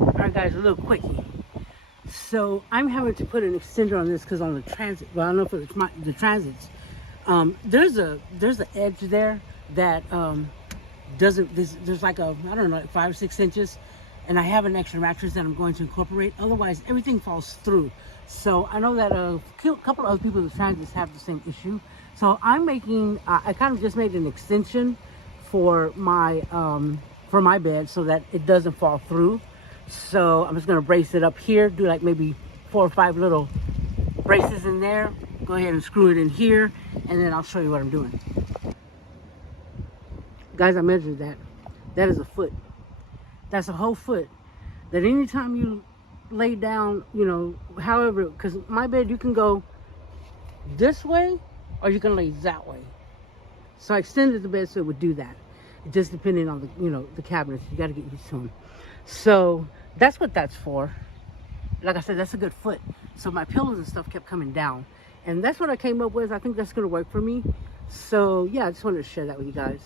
Alright guys, a little quickie. So I'm having to put an extender on this because on the transit, well I don't know if it's the transits, there's an edge there that doesn't, there's like a, I don't know, like 5 or 6 inches, and I have an extra mattress that I'm going to incorporate. Otherwise everything falls through. So I know that a couple of other people in the transits have the same issue. So I'm making, I kind of just made an extension for my bed so that it doesn't fall through. So I'm just going to brace it up here, do like maybe 4 or 5 little braces in there. Go ahead and screw it in here, and then I'll show you what I'm doing. Guys, I measured that. That is a foot. That's a whole foot. That anytime you lay down, you know, however, because my bed, you can go this way or you can lay that way. So I extended the bed so it would do that. It just depending on the, you know, the cabinets. You got to get used to them. So that's what that's for. Like I said, that's a good foot. So my pillows and stuff kept coming down. And that's what I came up with. I think that's going to work for me. So yeah, I just wanted to share that with you guys.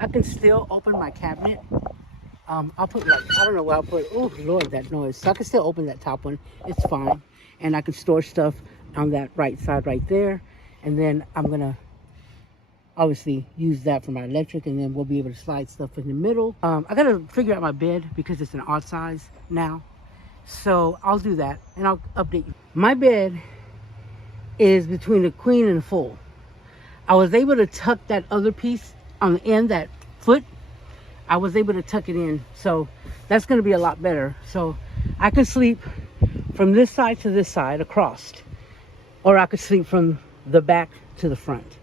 I can still open my cabinet. I'll put like, I don't know where I'll put, oh Lord, that noise. So I can still open that top one. It's fine. And I can store stuff on that right side right there. And then I'm going to obviously use that for my electric, and then we'll be able to slide stuff in the middle. I gotta figure out my bed because it's an odd size now. So I'll do that and I'll update you. My bed is between a queen and a full. I was able to tuck that other piece on the end, that foot. I was able to tuck it in. So that's gonna be a lot better. So I could sleep from this side to this side across, or I could sleep from the back to the front.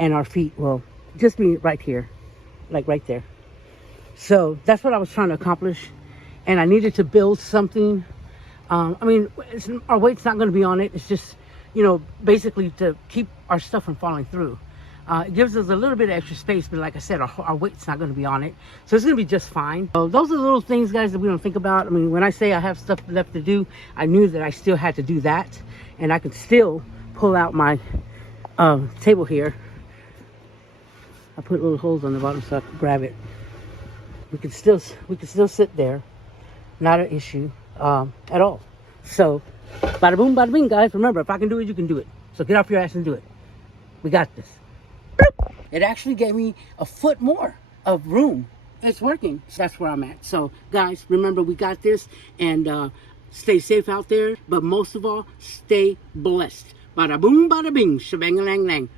And our feet will just be right here, like right there. So that's what I was trying to accomplish. And I needed to build something. I mean, our weight's not going to be on it. It's just, you know, basically to keep our stuff from falling through. It gives us a little bit of extra space, but like I said, our weight's not going to be on it. So it's going to be just fine. So those are the little things, guys, that we don't think about. I mean, when I say I have stuff left to do, I knew that I still had to do that. And I could still pull out my table here. I put little holes on the bottom so I can grab it. We can still sit there, not an issue at all. So, bada boom, bada bing, guys. Remember, if I can do it, you can do it. So get off your ass and do it. We got this. It actually gave me a foot more of room. It's working. So that's where I'm at. So, guys, remember, we got this, and stay safe out there. But most of all, stay blessed. Bada boom, bada bing, shebang-a-lang-lang.